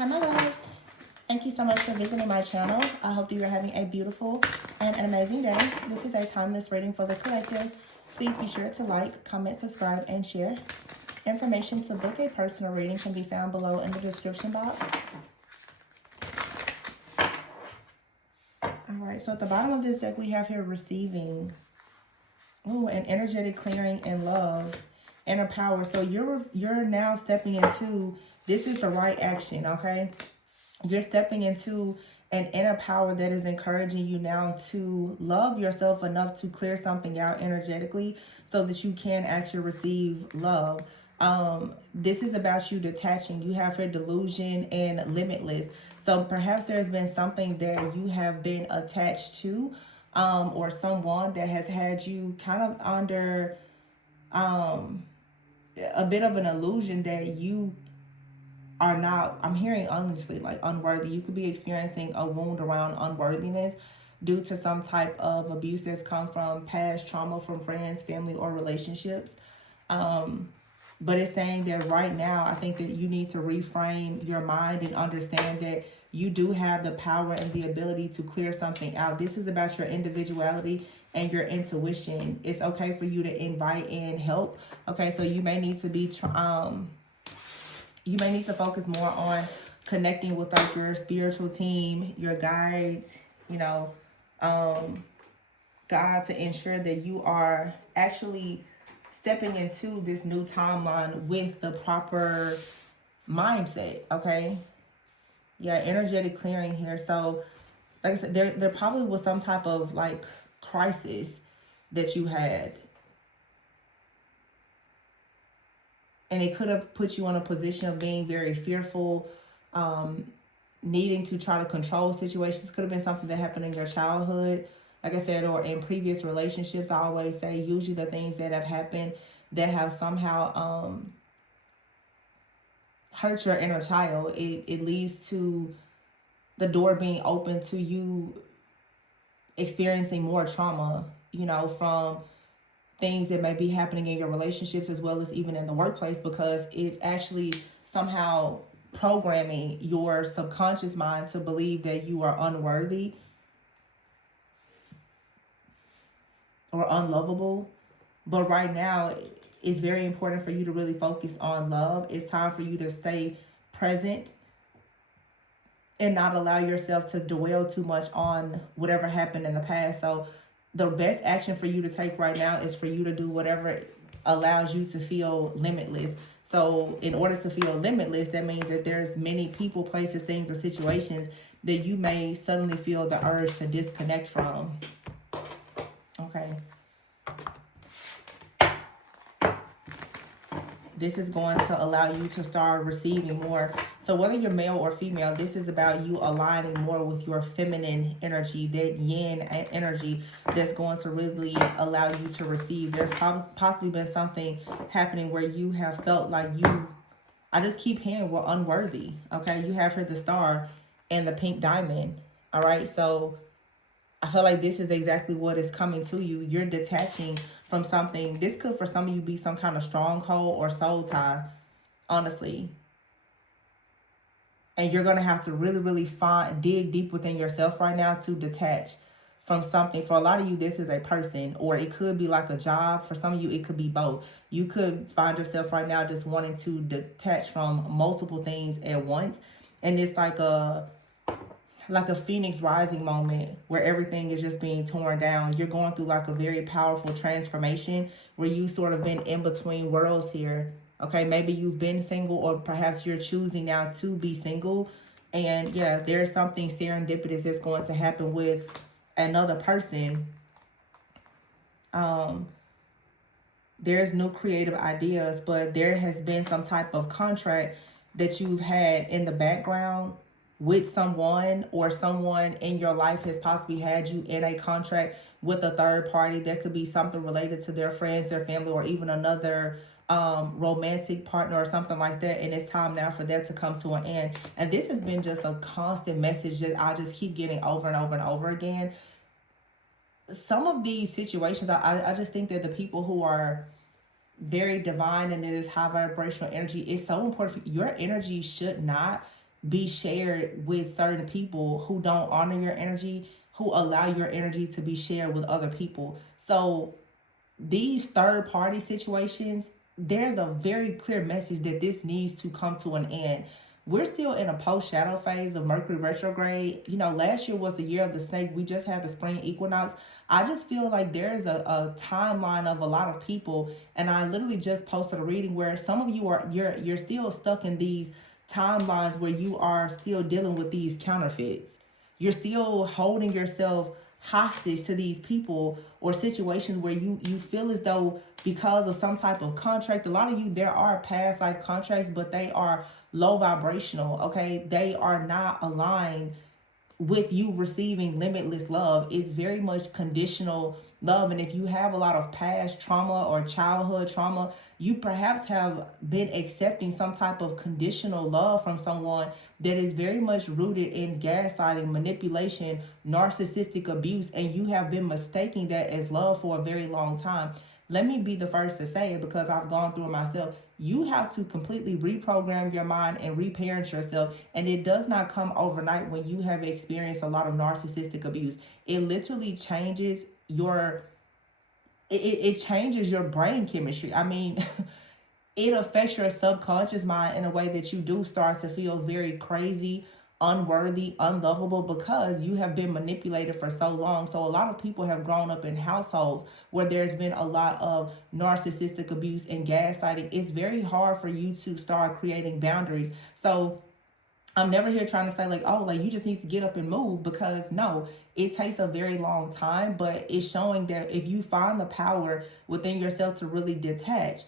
Hi my loves. Thank you so much for visiting my channel. I hope that you're having a beautiful and an amazing day. This is a timeless reading for the collective. Please be sure to like, comment, subscribe, and share. Information to book a personal reading can be found below in the description box. Alright, so at the bottom of this deck we have here receiving. Ooh, an energetic clearing and love and a power. So you're now stepping into, this is the right action, okay? You're stepping into an inner power that is encouraging you now to love yourself enough to clear something out energetically so that you can actually receive love. This is about you detaching. You have your delusion and limitless. So perhaps there's been something that you have been attached to, or someone that has had you kind of under a bit of an illusion that you are not, I'm hearing honestly, like unworthy. You could be experiencing a wound around unworthiness due to some type of abuse that's come from past trauma from friends, family, or relationships. But it's saying that right now, I think that you need to reframe your mind and understand that you do have the power and the ability to clear something out. This is about your individuality and your intuition. It's okay for you to invite in help. Okay, so you may need to be you may need to focus more on connecting with like your spiritual team, your guides, you know, God, to ensure that you are actually stepping into this new timeline with the proper mindset, okay? Yeah, energetic clearing here. So, like I said, there probably was some type of like crisis that you had. And it could have put you in a position of being very fearful, needing to try to control situations. Could have been something that happened in your childhood, like I said, or in previous relationships. I always say usually the things that have happened that have somehow hurt your inner child, it leads to the door being open to you experiencing more trauma, you know, from things that may be happening in your relationships as well as even in the workplace, because it's actually somehow programming your subconscious mind to believe that you are unworthy or unlovable. But right now, it's very important for you to really focus on love. It's time for you to stay present and not allow yourself to dwell too much on whatever happened in the past. So the best action for you to take right now is for you to do whatever allows you to feel limitless. So in order to feel limitless, that means that there's many people, places, things, or situations that you may suddenly feel the urge to disconnect from. Okay. This is going to allow you to start receiving more. So whether you're male or female, this is about you aligning more with your feminine energy, that yin energy that's going to really allow you to receive. There's possibly been something happening where you have felt like I just keep hearing we're unworthy. Okay, you have here the star and the pink diamond. All right, so I feel like this is exactly what is coming to you. You're detaching from something. This could, for some of you, be some kind of stronghold or soul tie, honestly. And you're going to have to really, really dig deep within yourself right now to detach from something. For a lot of you, this is a person, or it could be like a job. For some of you, it could be both. You could find yourself right now just wanting to detach from multiple things at once. And it's like a phoenix rising moment where everything is just being torn down. You're going through like a very powerful transformation where you sort of been in between worlds here. Okay, maybe you've been single, or perhaps you're choosing now to be single. And yeah, there's something serendipitous that's going to happen with another person. There's new creative ideas, but there has been some type of contract that you've had in the background with someone, or someone in your life has possibly had you in a contract with a third party. That could be something related to their friends, their family, or even another romantic partner or something like that. And it's time now for that to come to an end. And this has been just a constant message that I just keep getting over and over and over again. Some of these situations, I just think that the people who are very divine and it is high vibrational energy, it's so important. Your energy should not be shared with certain people who don't honor your energy, who allow your energy to be shared with other people. So these third party situations, there's a very clear message that this needs to come to an end. We're still in a post shadow phase of Mercury retrograde. You know, last year was the year of the snake. We just had the spring equinox. I just feel like there is a timeline of a lot of people, and I literally just posted a reading where some of you are you're still stuck in these timelines where you are still dealing with these counterfeits. You're still holding yourself hostage to these people or situations where you feel as though because of some type of contract, a lot of you, there are past life contracts, but they are low vibrational. Okay, they are not aligned with you receiving limitless love. It's very much conditional love. And if you have a lot of past trauma or childhood trauma, you perhaps have been accepting some type of conditional love from someone that is very much rooted in gaslighting, manipulation, narcissistic abuse, and you have been mistaking that as love for a very long time. Let me be the first to say it because I've gone through it myself. You have to completely reprogram your mind and reparent yourself. And it does not come overnight when you have experienced a lot of narcissistic abuse. It literally changes it changes your brain chemistry. I mean, it affects your subconscious mind in a way that you do start to feel very crazy, unworthy, unlovable because you have been manipulated for so long. So a lot of people have grown up in households where there's been a lot of narcissistic abuse and gaslighting. It's very hard for you to start creating boundaries. So I'm never here trying to say like, oh, like you just need to get up and move, because no, it takes a very long time, but it's showing that if you find the power within yourself to really detach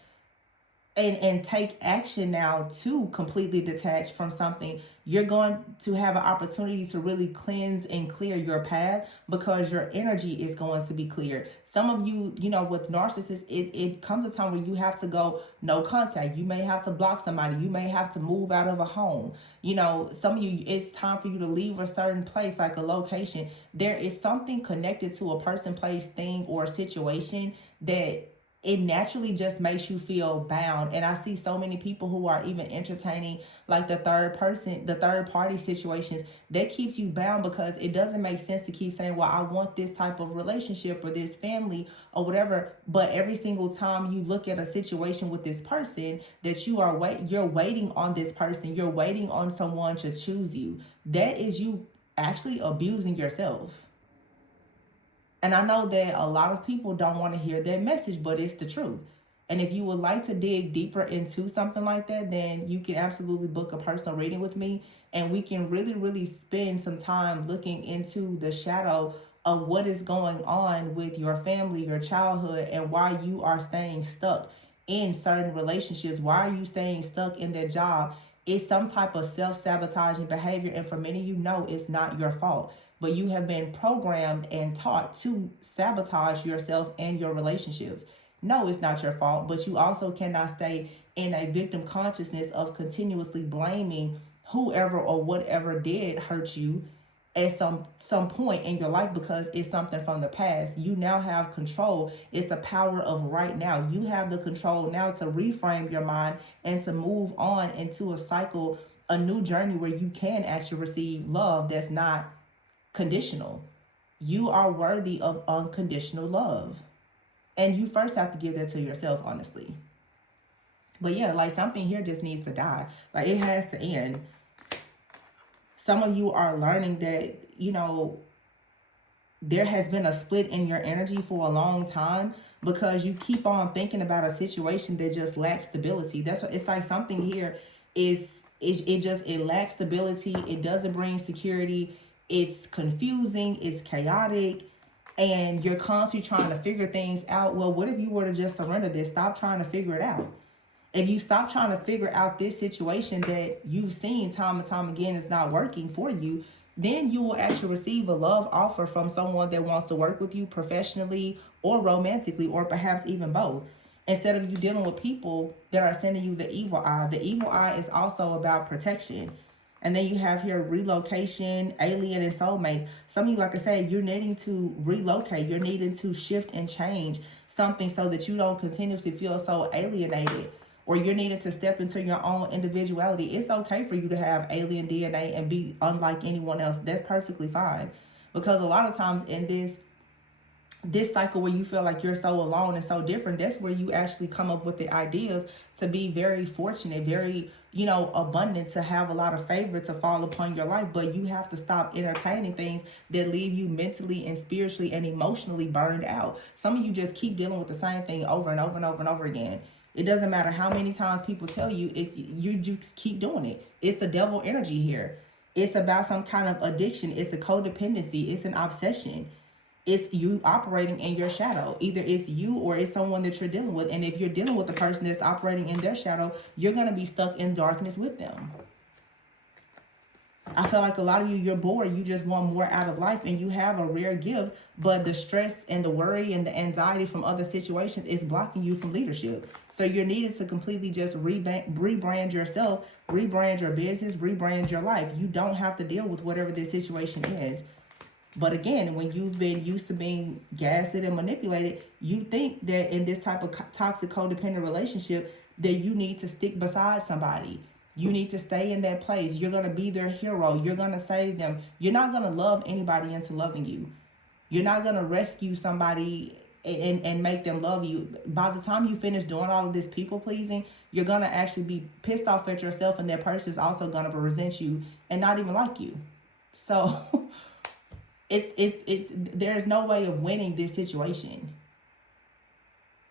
and take action now to completely detach from something, you're going to have an opportunity to really cleanse and clear your path because your energy is going to be clear. Some of you, you know, with narcissists, it comes a time where you have to go no contact. You may have to block somebody. You may have to move out of a home. You know, some of you, it's time for you to leave a certain place, like a location. There is something connected to a person, place, thing, or situation that it naturally just makes you feel bound. And I see so many people who are even entertaining like the third party situations that keeps you bound because it doesn't make sense to keep saying, well, I want this type of relationship or this family or whatever. But every single time you look at a situation with this person that you're waiting on this person, you're waiting on someone to choose you. That is you actually abusing yourself. And I know that a lot of people don't want to hear that message, but it's the truth. And if you would like to dig deeper into something like that, then you can absolutely book a personal reading with me. And we can really, really spend some time looking into the shadow of what is going on with your family, your childhood, and why you are staying stuck in certain relationships. Why are you staying stuck in that job? It's some type of self-sabotaging behavior. And for many of you, know it's not your fault, but you have been programmed and taught to sabotage yourself and your relationships. No, it's not your fault, but you also cannot stay in a victim consciousness of continuously blaming whoever or whatever did hurt you at some point in your life because it's something from the past. You now have control. It's the power of right now. You have the control now to reframe your mind and to move on into a cycle, a new journey where you can actually receive love that's not conditional. You are worthy of unconditional love. And you first have to give that to yourself, honestly. But yeah, like something here just needs to die. Like it has to end. Some of you are learning that, you know, there has been a split in your energy for a long time because you keep on thinking about a situation that just lacks stability. That's what it's like. Something here it lacks stability. It doesn't bring security. It's confusing. It's chaotic. And you're constantly trying to figure things out. Well, what if you were to just surrender this? Stop trying to figure it out. If you stop trying to figure out this situation that you've seen time and time again is not working for you, then you will actually receive a love offer from someone that wants to work with you professionally or romantically, or perhaps even both. Instead of you dealing with people that are sending you the evil eye. The evil eye is also about protection. And then you have here relocation, alien, and soulmates. Some of you, like I said, you're needing to relocate. You're needing to shift and change something so that you don't continuously feel so alienated or you're needing to step into your own individuality. It's okay for you to have alien DNA and be unlike anyone else. That's perfectly fine. Because a lot of times in this cycle where you feel like you're so alone and so different, that's where you actually come up with the ideas to be very fortunate, very, abundant, to have a lot of favor to fall upon your life. But you have to stop entertaining things that leave you mentally and spiritually and emotionally burned out. Some of you just keep dealing with the same thing over and over and over and over again. It doesn't matter how many times people tell you, you just keep doing it. It's the devil energy here. It's about some kind of addiction. It's a codependency. It's an obsession. It's you operating in your shadow. Either it's you or it's someone that you're dealing with. And if you're dealing with the person that's operating in their shadow, you're going to be stuck in darkness with them. I feel like a lot of you, you're bored. You just want more out of life, and you have a rare gift, but the stress and the worry and the anxiety from other situations is blocking you from leadership. So you're needed to completely just rebrand yourself, rebrand your business, rebrand your life. You don't have to deal with whatever this situation is. But again, when you've been used to being gaslit and manipulated, you think that in this type of toxic codependent relationship that you need to stick beside somebody. You need to stay in that place. You're going to be their hero. You're going to save them. You're not going to love anybody into loving you. You're not going to rescue somebody and make them love you. By the time you finish doing all of this people pleasing, you're going to actually be pissed off at yourself, and that person is also going to resent you and not even like you. So there's no way of winning this situation.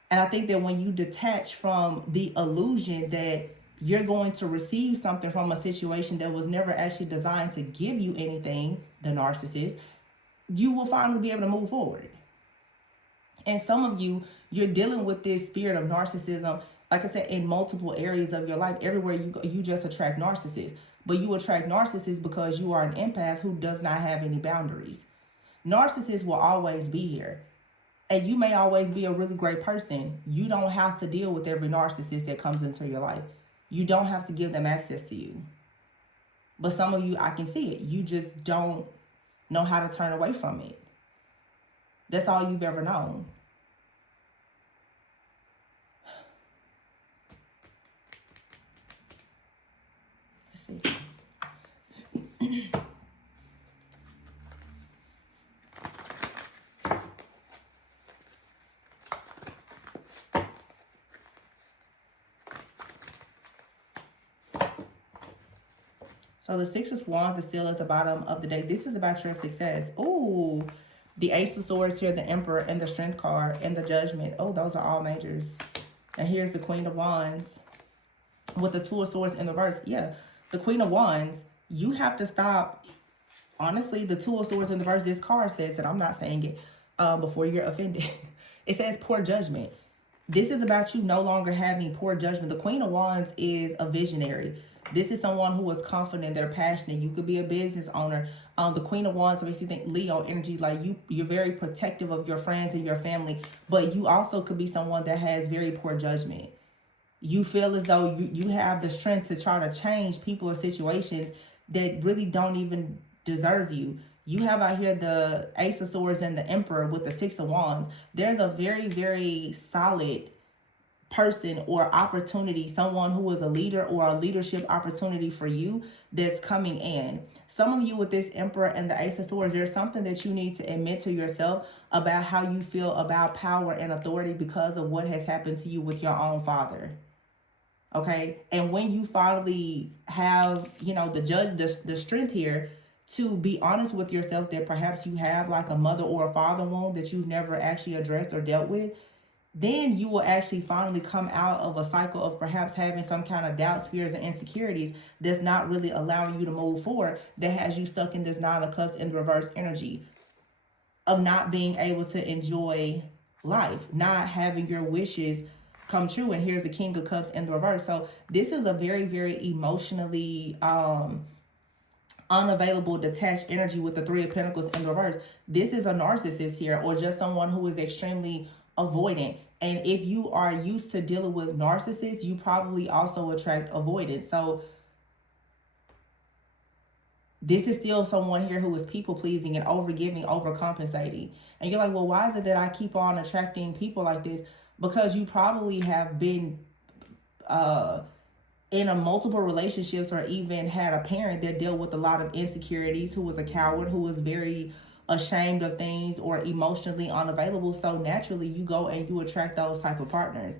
And I think that when you detach from the illusion that you're going to receive something from a situation that was never actually designed to give you anything, the narcissist, you will finally be able to move forward. And some of you, you're dealing with this spirit of narcissism, like I said, in multiple areas of your life. Everywhere you go, you just attract narcissists. But you attract narcissists because you are an empath who does not have any boundaries. Narcissists will always be here. And you may always be a really great person. You don't have to deal with every narcissist that comes into your life. You don't have to give them access to you. But some of you, I can see it. You just don't know how to turn away from it. That's all you've ever known. Let's see. So the Six of Wands is still at the bottom of the deck. This is about your success. Ooh, the Ace of Swords here, the Emperor, and the Strength card, and the Judgment. Oh, those are all majors. And here's the Queen of Wands with the Two of Swords in reverse. Yeah, the Queen of Wands, you have to stop. Honestly, the Two of Swords in reverse, this card says that. I'm not saying it before you're offended. It says poor judgment. This is about you no longer having poor judgment. The Queen of Wands is a visionary. This is someone who is confident, they're passionate. You could be a business owner. The Queen of Wands makes you think Leo energy, like you're very protective of your friends and your family, but you also could be someone that has very poor judgment. You feel as though you have the strength to try to change people or situations that really don't even deserve you. You have out here the Ace of Swords and the Emperor with the Six of Wands. There's a very, very solid person or opportunity, someone who is a leader or a leadership opportunity for you that's coming in. Some of you with this Emperor and the Ace of Swords, there's something that you need to admit to yourself about how you feel about power and authority because of what has happened to you with your own father. Okay, and when you finally have, the strength here to be honest with yourself that perhaps you have like a mother or a father wound that you've never actually addressed or dealt with, then you will actually finally come out of a cycle of perhaps having some kind of doubts, fears, and insecurities that's not really allowing you to move forward, that has you stuck in this Nine of Cups in reverse energy of not being able to enjoy life, not having your wishes come true. And here's the King of Cups in the reverse. So this is a very, very emotionally unavailable, detached energy with the Three of Pentacles in reverse. This is a narcissist here, or just someone who is extremely avoidant. And if you are used to dealing with narcissists, you probably also attract avoidance. So this is still someone here who is people pleasing and overgiving, overcompensating. And you're like, well, why is it that I keep on attracting people like this? Because you probably have been in a multiple relationships, or even had a parent that dealt with a lot of insecurities, who was a coward, who was very ashamed of things or emotionally unavailable. So naturally you go and you attract those type of partners.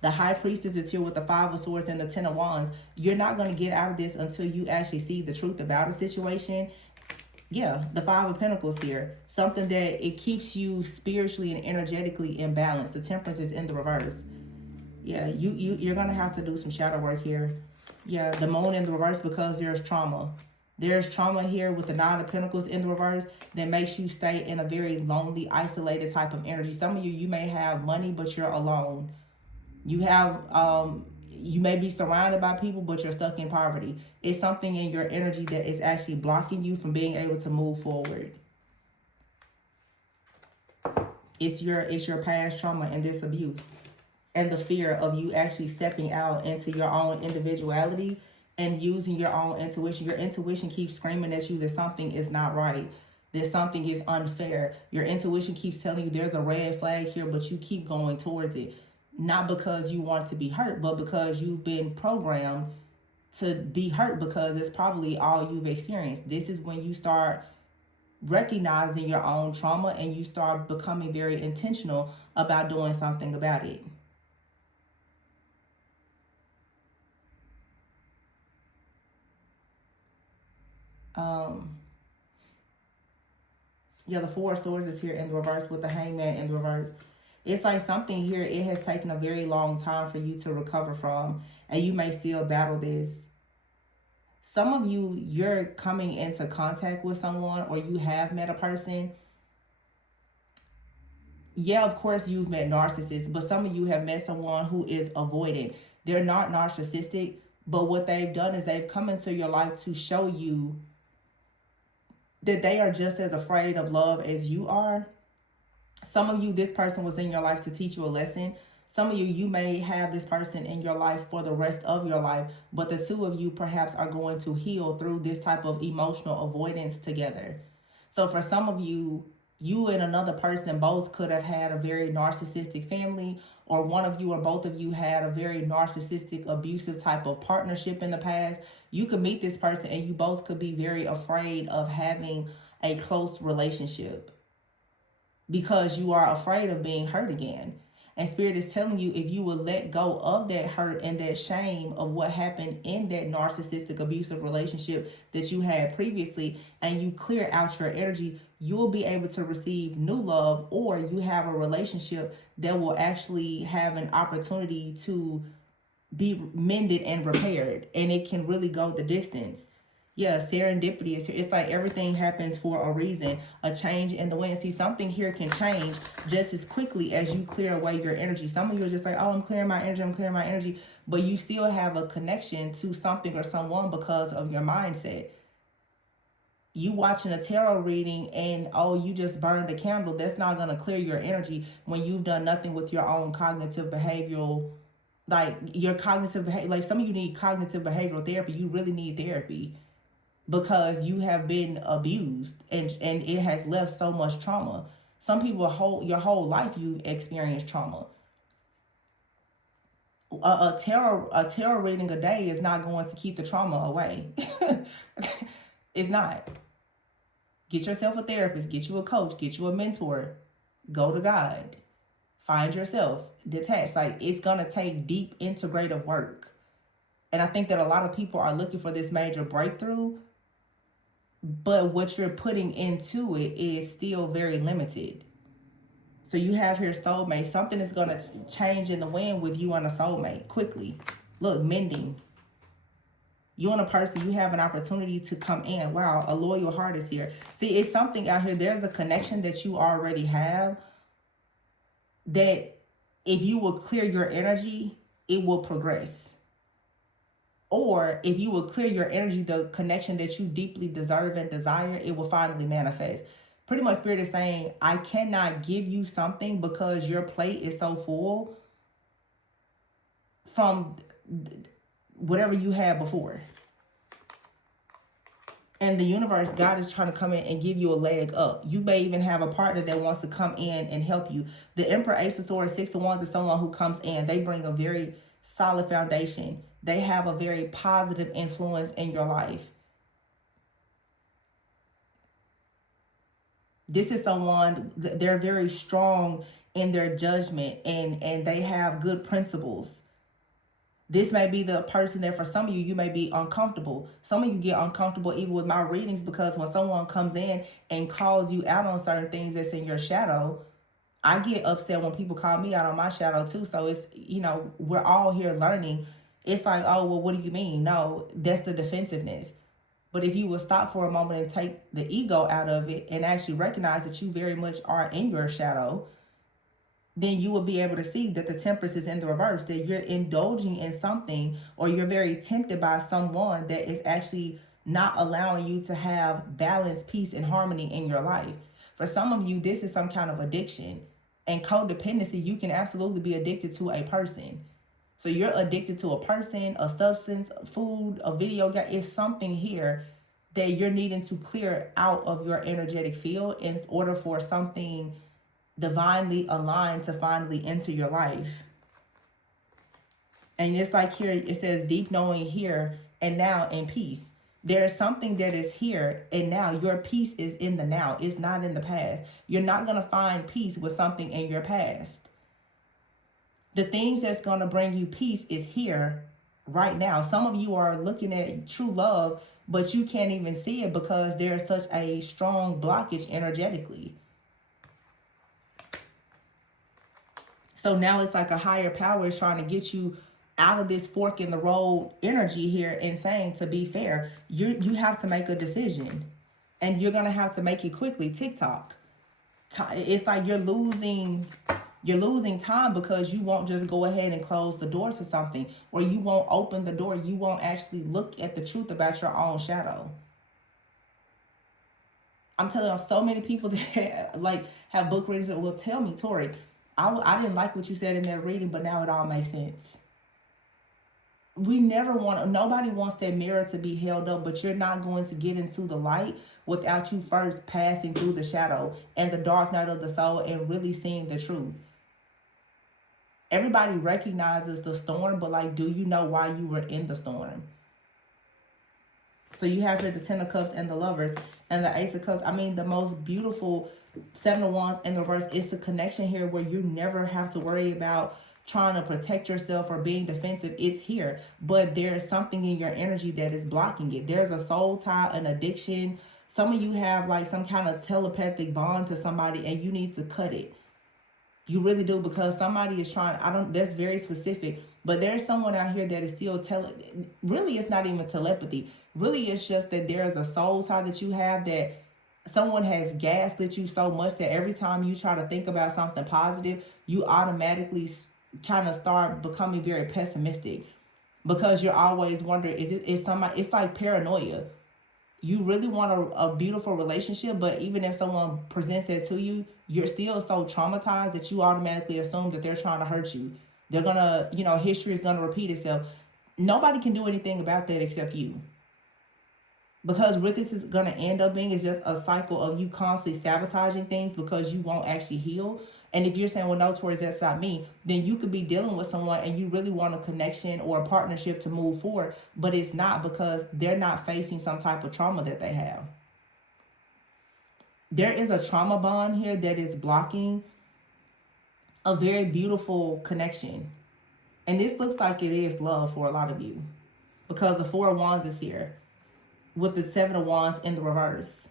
The high priestess is here with the 5 of swords and the 10 of wands. You're not going to get out of this until you actually see the truth about a situation. Yeah, the 5 of pentacles here. Something that it keeps you spiritually and energetically in balance. The temperance is in the reverse. Yeah, you're gonna have to do some shadow work here. Yeah, the moon in the reverse, because there's trauma. There's trauma here with the 9 of pentacles in the reverse that makes you stay in a very lonely, isolated type of energy. Some of you may have money, but you're alone. You have you may be surrounded by people, but you're stuck in poverty. It's something in your energy that is actually blocking you from being able to move forward. It's your past trauma and this abuse, and the fear of you actually stepping out into your own individuality and using your own intuition. Your intuition keeps screaming at you that something is not right, that something is unfair. Your intuition keeps telling you there's a red flag here, but you keep going towards it. Not because you want to be hurt, but because you've been programmed to be hurt, because it's probably all you've experienced. This is when you start recognizing your own trauma and you start becoming very intentional about doing something about it. Yeah, the 4 of swords is here in the reverse with the hangman in the reverse. It's like something here, it has taken a very long time for you to recover from, and you may still battle this. Some of you, you're coming into contact with someone, or you have met a person. Yeah, of course you've met narcissists, but some of you have met someone who is avoidant. They're not narcissistic, but what they've done is they've come into your life to show you that they are just as afraid of love as you are. Some of you, this person was in your life to teach you a lesson. Some of you, you may have this person in your life for the rest of your life, but the 2 of you perhaps are going to heal through this type of emotional avoidance together. So for some of you, you and another person both could have had a very narcissistic family, or one of you or both of you had a very narcissistic, abusive type of partnership in the past. You could meet this person and you both could be very afraid of having a close relationship because you are afraid of being hurt again. And Spirit is telling you, if you will let go of that hurt and that shame of what happened in that narcissistic, abusive relationship that you had previously, and you clear out your energy, you'll be able to receive new love, or you have a relationship that will actually have an opportunity to be mended and repaired, and it can really go the distance. Yeah, serendipity is here. It's like everything happens for a reason. A change in the wind. See, something here can change just as quickly as you clear away your energy. Some of you are just like, oh, I'm clearing my energy, I'm clearing my energy. But you still have a connection to something or someone because of your mindset. You watching a tarot reading and, oh, you just burned a candle. That's not going to clear your energy when you've done nothing with your own cognitive behavioral, like your cognitive behavior. Like some of you need cognitive behavioral therapy. You really need therapy, because you have been abused and it has left so much trauma. Some people, your whole life you've experienced trauma. A tarot reading a day is not going to keep the trauma away. It's not. Get yourself a therapist, get you a coach, get you a mentor, go to God, find yourself, detach. Like, it's gonna take deep integrative work. And I think that a lot of people are looking for this major breakthrough, but what you're putting into it is still very limited. So you have here soulmate. Something is going to change in the wind with you and a soulmate quickly. Look, mending. You and a person, you have an opportunity to come in. Wow, a loyal heart is here. See, it's something out here. There's a connection that you already have that if you will clear your energy, it will progress. Or if you will clear your energy, the connection that you deeply deserve and desire, it will finally manifest. Pretty much Spirit is saying, I cannot give you something because your plate is so full from whatever you had before. And the universe, God is trying to come in and give you a leg up. You may even have a partner that wants to come in and help you. The Emperor, Ace of Swords, 6 of Wands is someone who comes in. They bring a very solid foundation. They have a very positive influence in your life. This is someone, they're very strong in their judgment, and they have good principles. This may be the person that for some of you, you may be uncomfortable. Some of you get uncomfortable even with my readings, because when someone comes in and calls you out on certain things that's in your shadow, I get upset when people call me out on my shadow too. So it's, we're all here learning. It's like, oh, well, what do you mean? No, that's the defensiveness. But if you will stop for a moment and take the ego out of it and actually recognize that you very much are in your shadow, then you will be able to see that the temperance is in the reverse, that you're indulging in something, or you're very tempted by someone that is actually not allowing you to have balance, peace, and harmony in your life. For some of you, this is some kind of addiction. And codependency, you can absolutely be addicted to a person. So you're addicted to a person, a substance, food, a video game. It's something here that you're needing to clear out of your energetic field in order for something divinely aligned to finally enter your life. And it's like here, it says deep knowing here and now in peace. There's something that is here and now. Your peace is in the now. It's not in the past. You're not going to find peace with something in your past. The things that's going to bring you peace is here right now. Some of you are looking at true love, but you can't even see it because there's such a strong blockage energetically. So now it's like a higher power is trying to get you out of this fork in the road energy here and saying, to be fair, you have to make a decision, and you're going to have to make it quickly. TikTok. It's like you're losing time because you won't just go ahead and close the door to something, or you won't open the door. You won't actually look at the truth about your own shadow. I'm telling you, so many people that like have book readings that will tell me, Tori, I didn't like what you said in that reading, but now it all makes sense. Nobody wants that mirror to be held up, but you're not going to get into the light without you first passing through the shadow and the dark night of the soul and really seeing the truth. Everybody recognizes the storm, but like, do you know why you were in the storm? So you have here the Ten of Cups and the Lovers and the Ace of Cups. I mean, the most beautiful Seven of Wands in the reverse. It's the connection here where you never have to worry about trying to protect yourself or being defensive. It's here, but there's something in your energy that is blocking it. There's a soul tie, an addiction. Some of you have like some kind of telepathic bond to somebody and you need to cut it. You really do, because somebody is trying, that's very specific, but there's someone out here that is still really it's not even telepathy. Really it's just that there's a soul tie that you have, that someone has gaslit you so much that every time you try to think about something positive, you automatically kind of start becoming very pessimistic, because you're always wondering, is somebody, it's like paranoia. You really want a beautiful relationship, but even if someone presents it to you, you're still so traumatized that you automatically assume that they're trying to hurt you. They're gonna, history is gonna repeat itself. Nobody can do anything about that except you. Because what this is going to end up being is just a cycle of you constantly sabotaging things because you won't actually heal. And if you're saying, well, no, Tori, that's not me, then you could be dealing with someone and you really want a connection or a partnership to move forward, but it's not, because they're not facing some type of trauma that they have. There is a trauma bond here that is blocking a very beautiful connection. And this looks like it is love for a lot of you, because the Four of Wands is here with the Seven of Wands in the reverse.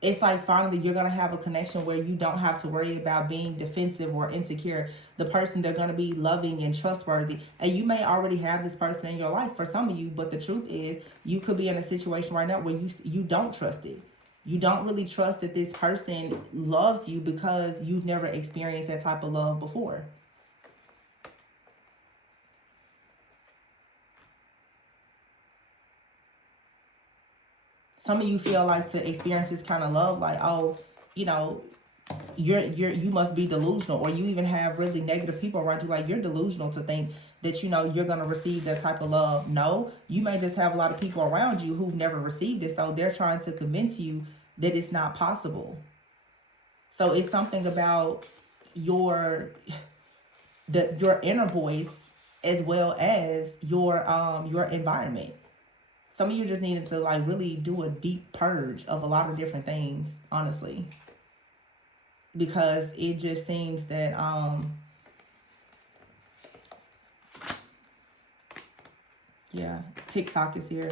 It's like finally you're going to have a connection where you don't have to worry about being defensive or insecure. The person, they're going to be loving and trustworthy. And you may already have this person in your life for some of you, but the truth is you could be in a situation right now where you don't trust it. You don't really trust that this person loves you because you've never experienced that type of love before. Some of you feel like to experience this kind of love, like, oh, you must be delusional, or you even have really negative people around you. Like, you're delusional to think that, you're going to receive that type of love. No, you may just have a lot of people around you who've never received it. So they're trying to convince you that it's not possible. So it's something about your inner voice as well as your environment. Some of you just needed to like really do a deep purge of a lot of different things, honestly. Because it just seems that yeah, TikTok is here.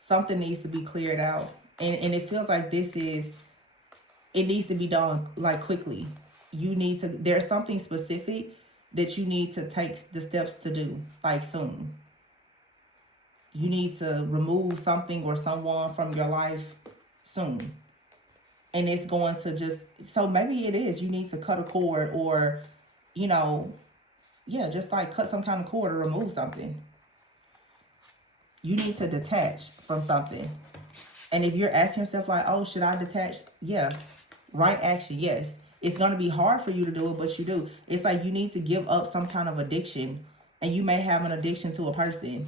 Something needs to be cleared out. And it feels like it needs to be done like quickly. You need to, there's something specific that you need to take the steps to do like soon. You need to remove something or someone from your life soon. And it's going to just, so maybe it is, you need to cut a cord or, you know, yeah, just like cut some kind of cord or remove something. You need to detach from something. And if you're asking yourself like, oh, should I detach? Yeah, right action, yes. It's going to be hard for you to do it, but you do. It's like you need to give up some kind of addiction. And you may have an addiction to a person.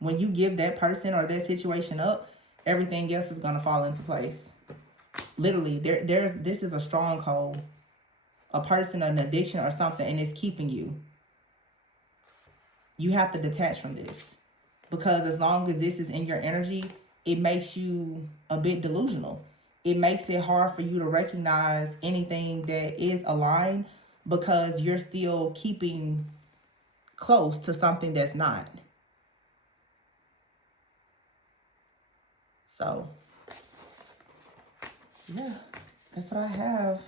When you give that person or that situation up, everything else is going to fall into place. Literally, this is a stronghold. A person, an addiction or something, and it's keeping you. You have to detach from this. Because as long as this is in your energy, it makes you a bit delusional. It makes it hard for you to recognize anything that is aligned because you're still keeping close to something that's not. So, yeah, that's what I have.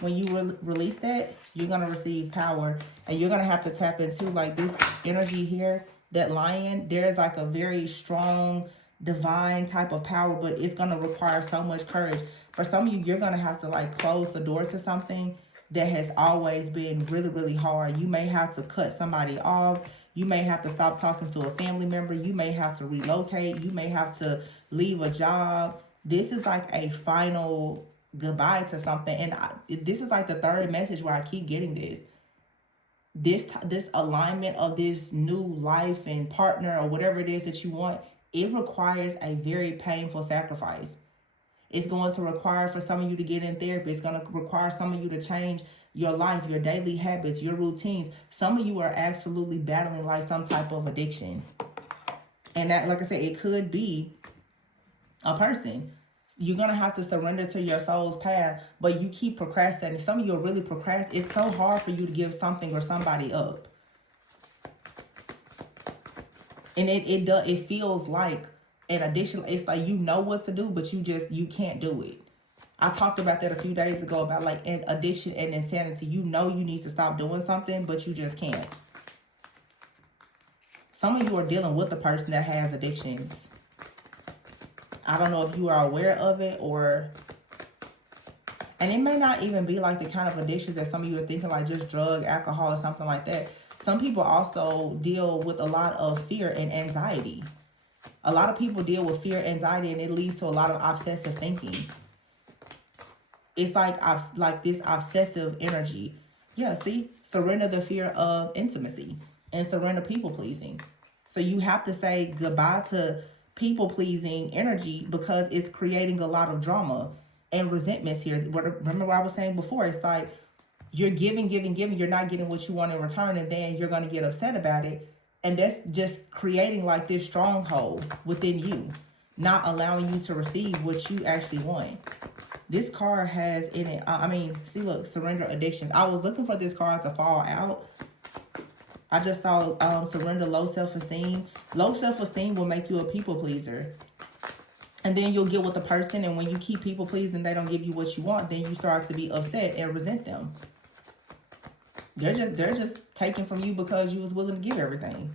When you release that, you're going to receive power. And you're going to have to tap into like this energy here, that lion. There's like a very strong, divine type of power, but it's going to require so much courage. For some of you, you're going to have to like close the door to something that has always been really, really hard. You may have to cut somebody off. You may have to stop talking to a family member. You may have to relocate. You may have to leave a job. This is like a final goodbye to something. And this is like the third message where I keep getting this alignment of this new life and partner or whatever it is that you want. It requires a very painful sacrifice. It's going to require for some of you to get in therapy. It's going to require some of you to change your life, your daily habits, your routines. Some of you are absolutely battling like some type of addiction. And that, like I said, it could be a person. You're going to have to surrender to your soul's path, but you keep procrastinating. Some of you are really procrastinating. It's so hard for you to give something or somebody up. And it feels like an addiction. It's like you know what to do, but you can't do it. I talked about that a few days ago about like an addiction and insanity. You know you need to stop doing something, but you just can't. Some of you are dealing with a person that has addictions. I don't know if you are aware of it and it may not even be like the kind of addictions that some of you are thinking, like just drug, alcohol, or something like that. Some people also deal with a lot of fear and anxiety. A lot of people deal with fear, anxiety, and it leads to a lot of obsessive thinking. It's like this obsessive energy. Yeah, see? Surrender the fear of intimacy and surrender people pleasing. So you have to say goodbye to people pleasing energy because it's creating a lot of drama and resentments here. Remember what I was saying before? It's like you're giving, you're not getting what you want in return, and then you're going to get upset about it. And that's just creating like this stronghold within you, not allowing you to receive what you actually want. This card has in it, see, look, surrender addiction. I was looking for this card to fall out. I just saw surrender low self-esteem. Low self-esteem will make you a people pleaser. And then you'll get with the person, and when you keep people pleasing and they don't give you what you want, then you start to be upset and resent them. They're just taking from you because you was willing to give everything.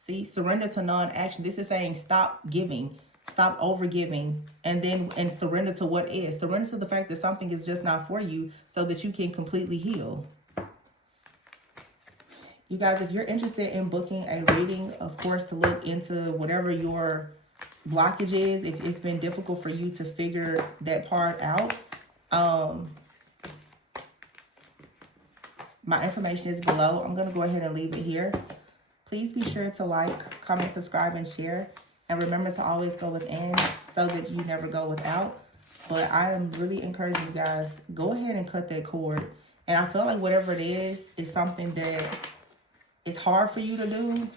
See, surrender to non-action. This is saying stop giving, stop overgiving, and surrender to what is. Surrender to the fact that something is just not for you so that you can completely heal. You guys, if you're interested in booking a reading, of course, to look into whatever your blockage is, if it's been difficult for you to figure that part out, my information is below. I'm going to go ahead and leave it here. Please be sure to like, comment, subscribe, and share. And remember to always go within so that you never go without. But I am really encouraging you guys, go ahead and cut that cord. And I feel like whatever it is something that is hard for you to do,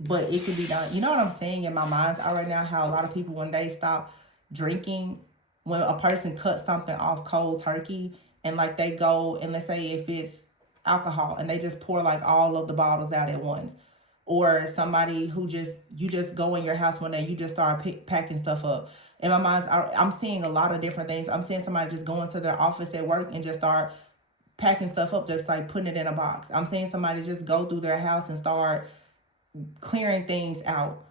but it can be done. You know what I'm saying in my mind's eye right now, how a lot of people, when they stop drinking, when a person cuts something off cold turkey, and like they go and let's say if it's alcohol and they just pour like all of the bottles out at once, or somebody who you just go in your house one day, you just start packing stuff up. In my mind, I'm seeing a lot of different things. I'm seeing somebody just go into their office at work and just start packing stuff up, just like putting it in a box. I'm seeing somebody just go through their house and start clearing things out,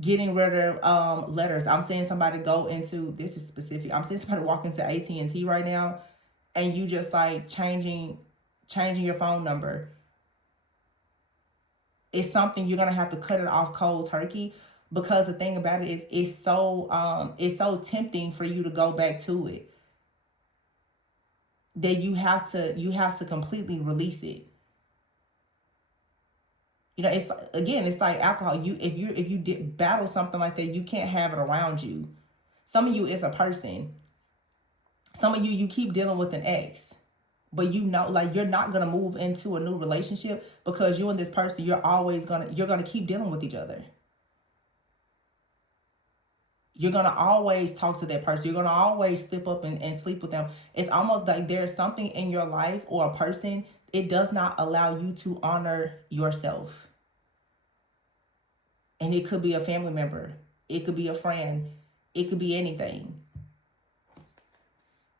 getting rid of letters. I'm seeing somebody go into, this is specific, I'm seeing somebody walk into AT&T right now, and you just like changing your phone number. It's something you're gonna have to cut it off cold turkey, because the thing about it is it's so tempting for you to go back to it, that you have to completely release it. You know, it's like alcohol. If you battle something like that, you can't have it around you. Some of you is a person. Some of you keep dealing with an ex, but you know, like, you're not gonna move into a new relationship because you and this person, you're gonna keep dealing with each other. You're gonna always talk to that person. You're gonna always slip up and sleep with them. It's almost like there's something in your life or a person, it does not allow you to honor yourself. And it could be a family member. It could be a friend. It could be anything.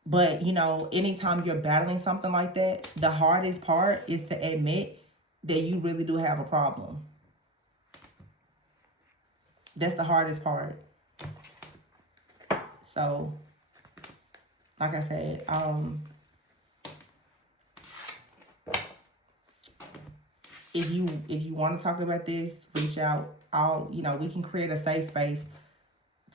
But, you know, anytime you're battling something like that, the hardest part is to admit that you really do have a problem. That's the hardest part. So, like I said, if you want to talk about this, reach out. We can create a safe space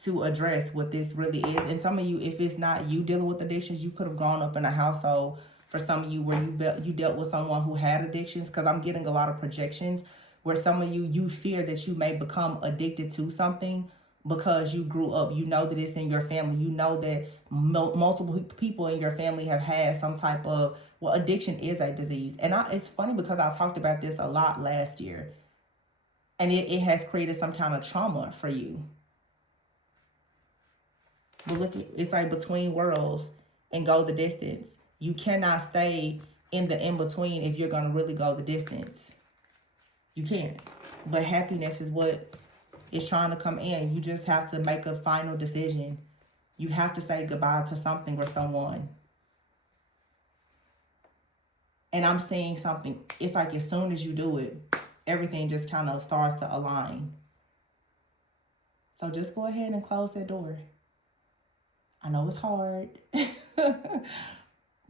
to address what this really is. And some of you, if it's not you dealing with addictions, you could have grown up in a household, for some of you, where you dealt with someone who had addictions, because I'm getting a lot of projections where some of you fear that you may become addicted to something because you grew up. You know that it's in your family. You know that multiple people in your family have had some type of, well, addiction is a disease. And it's funny because I talked about this a lot last year, and it has created some kind of trauma for you. But look, it's like between worlds and go the distance. You cannot stay in the in-between if you're going to really go the distance. You can't. But happiness is what is trying to come in. You just have to make a final decision. You have to say goodbye to something or someone. And I'm seeing something. It's like as soon as you do it, everything just kind of starts to align. So just go ahead and close that door. I know it's hard,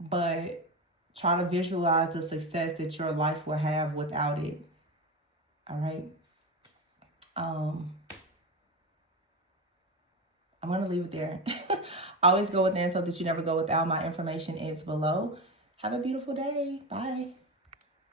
but try to visualize the success that your life will have without it. All right. I'm going to leave it there. Always go within so that you never go without. My information is below. Have a beautiful day. Bye.